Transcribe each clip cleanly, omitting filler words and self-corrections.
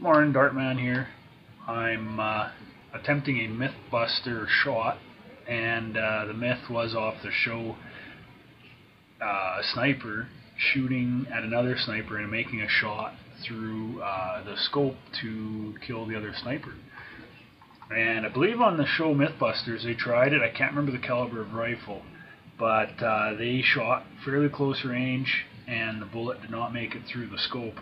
Morning, Dartman here. I'm attempting a Mythbuster shot, and the myth was off the show a sniper shooting at another sniper and making a shot through the scope to kill the other sniper. And I believe on the show Mythbusters they tried it. I can't remember the caliber of rifle, but they shot fairly close range and the bullet did not make it through the scope.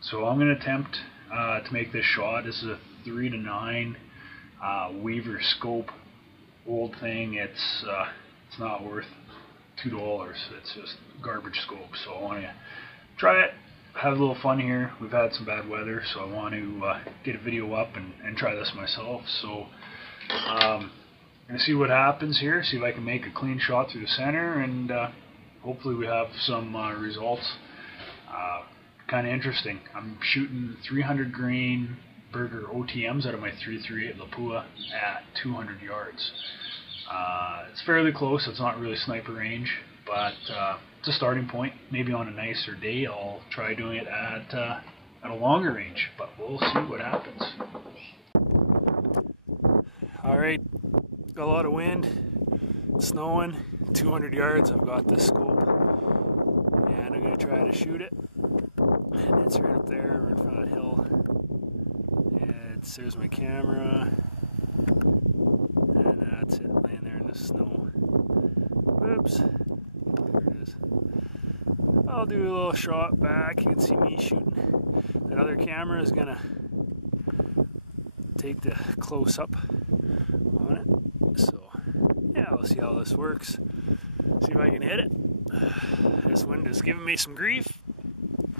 So I'm going to attempt to make this shot. This is a 3 to 9 Weaver scope, old thing. It's not worth $2. It's just garbage scope. So I want to try it, have a little fun here. We've had some bad weather, so I want to get a video up and try this myself. So I'm going to see what happens here, see if I can make a clean shot through the center, and hopefully we have some results. Kind of interesting. I'm shooting 300 grain Berger OTMs out of my 338 Lapua at 200 yards. It's fairly close. It's not really sniper range, but it's a starting point. Maybe on a nicer day I'll try doing it at a longer range, but we'll see what happens. Alright, got a lot of wind, snowing, 200 yards. I've got this scope, and I'm going to try to shoot it. And it's right up there in front of the hill. There's my camera, and that's it, laying there in the snow. Whoops, there it is. I'll do a little shot back. You can see me shooting. The other camera is gonna take the close up on it. So yeah, we'll see how this works. See if I can hit it. This wind is giving me some grief.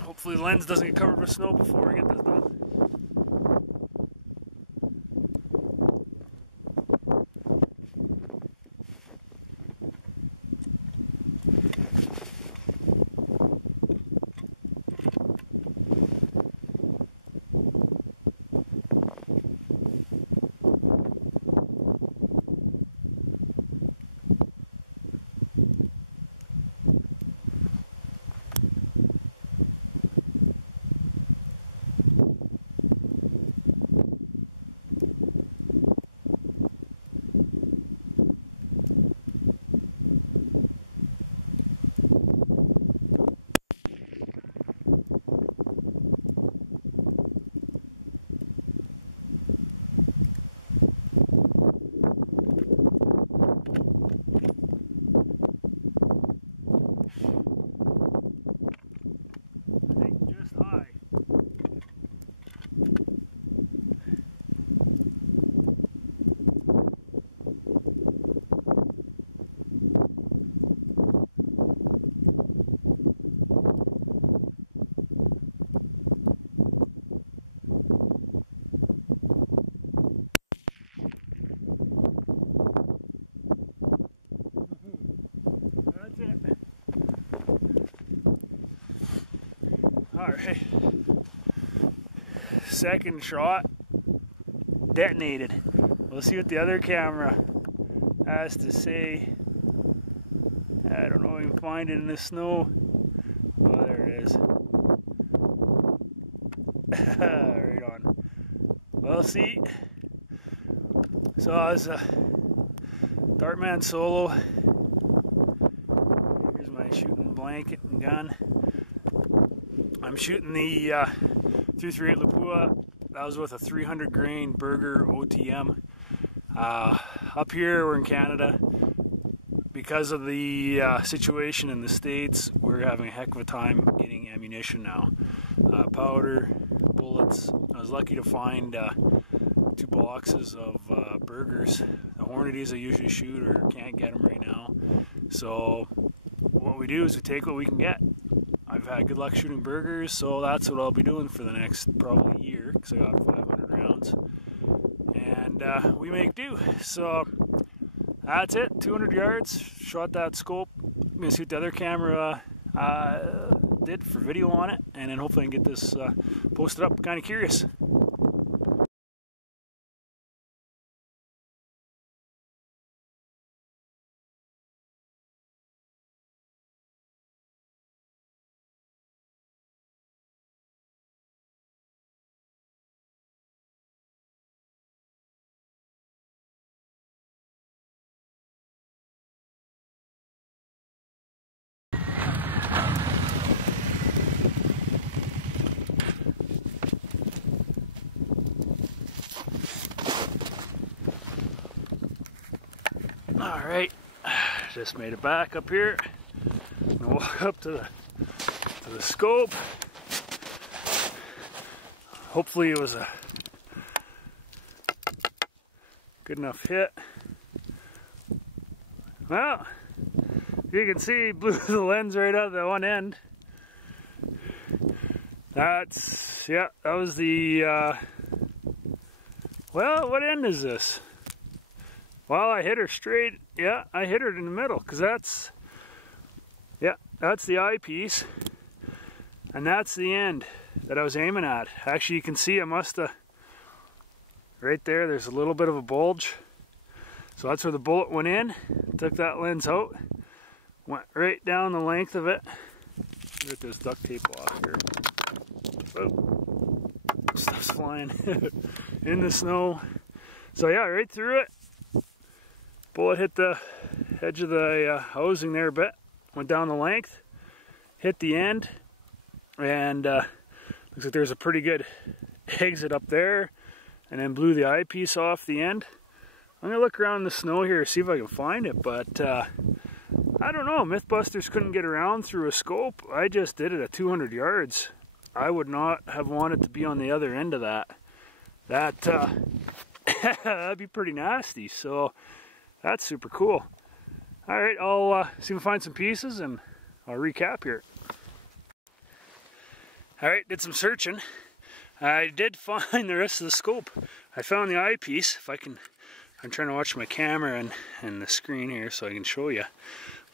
Hopefully the lens doesn't get covered with snow before I get this done. Alright, second shot detonated. We'll see what the other camera has to say. I don't know if I can find it in the snow. Oh, there it is. Right on. We'll see. So it's a Dartman solo. Here's my shooting blanket and gun. I'm shooting the 338 Lapua. That was with a 300 grain Berger OTM. Up here, we're in Canada. Because of the situation in the States, we're having a heck of a time getting ammunition now. Powder, bullets. I was lucky to find 2 boxes of Bergers. The Hornadies I usually shoot or can't get them right now. So what we do is we take what we can get. I've had good luck shooting Bergers, so that's what I'll be doing for the next probably year, because I got 500 rounds, and we make do. So that's it, 200 yards, shot that scope. I'm going to see what the other camera did for video on it, and then hopefully I can get this posted up. Kind of curious. just made it back up here. I'm gonna walk up to the scope. Hopefully it was a good enough hit. Well, you can see, blew the lens right out of the one end. That's, yeah, that was the, well, what end is this? Well, I hit her straight, yeah, I hit her in the middle, because that's, yeah, that's the eyepiece, and that's the end that I was aiming at. Actually, you can see I must have, right there, there's a little bit of a bulge. So that's where the bullet went in, took that lens out, went right down the length of it. Get this duct tape off here. Whoa, stuff's flying in the snow. So yeah, right through it. Bullet hit the edge of the housing there a bit, went down the length, hit the end, and looks like there's a pretty good exit up there, and then blew the eyepiece off the end. I'm gonna look around in the snow here, see if I can find it, but I don't know, Mythbusters couldn't get around through a scope. I just did it at 200 yards. I would not have wanted to be on the other end of that. That'd be pretty nasty, so that's super cool. All right, I'll see if I can find some pieces and I'll recap here. All right, did some searching. I did find the rest of the scope. I found the eyepiece. If I can, I'm trying to watch my camera and the screen here so I can show you.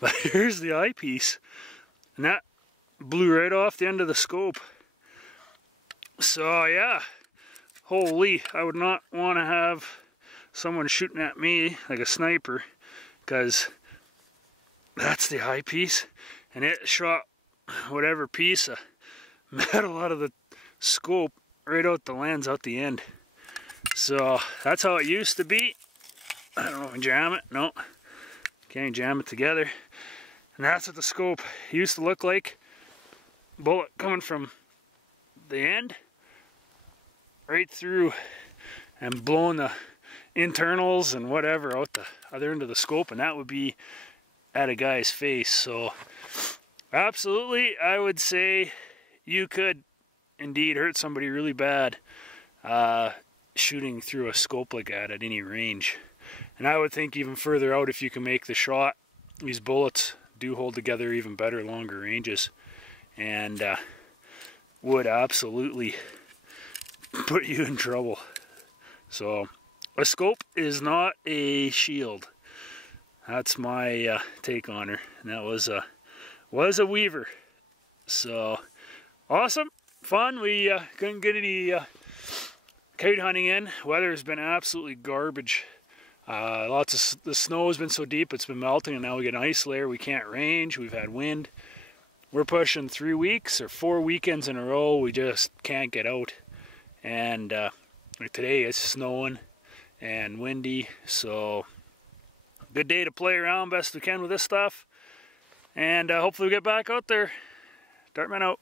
But here's the eyepiece, and that blew right off the end of the scope. So yeah, holy, I would not want to have someone shooting at me like a sniper, because that's the eyepiece, and it shot whatever piece of metal out of the scope right out the lens, out the end. So that's how it used to be. I don't know if I can jam it. No, can't jam it together. And that's what the scope used to look like. Bullet coming from the end right through and blowing the internals and whatever out the other end of the scope, and that would be at a guy's face. So absolutely, I would say you could indeed hurt somebody really bad shooting through a scope like that at any range. And I would think even further out, if you can make the shot, these bullets do hold together even better longer ranges, and would absolutely put you in trouble. So a scope is not a shield. That's my take on her, and that was a Weaver. So awesome, fun. We couldn't get any coyote hunting in. Weather has been absolutely garbage. The snow has been so deep, it's been melting, and now we get an ice layer. We can't range. We've had wind. We're pushing 3 weeks or 4 weekends in a row. We just can't get out. And today it's snowing and windy, so good day to play around best we can with this stuff. And hopefully we get back out there. Dartman out.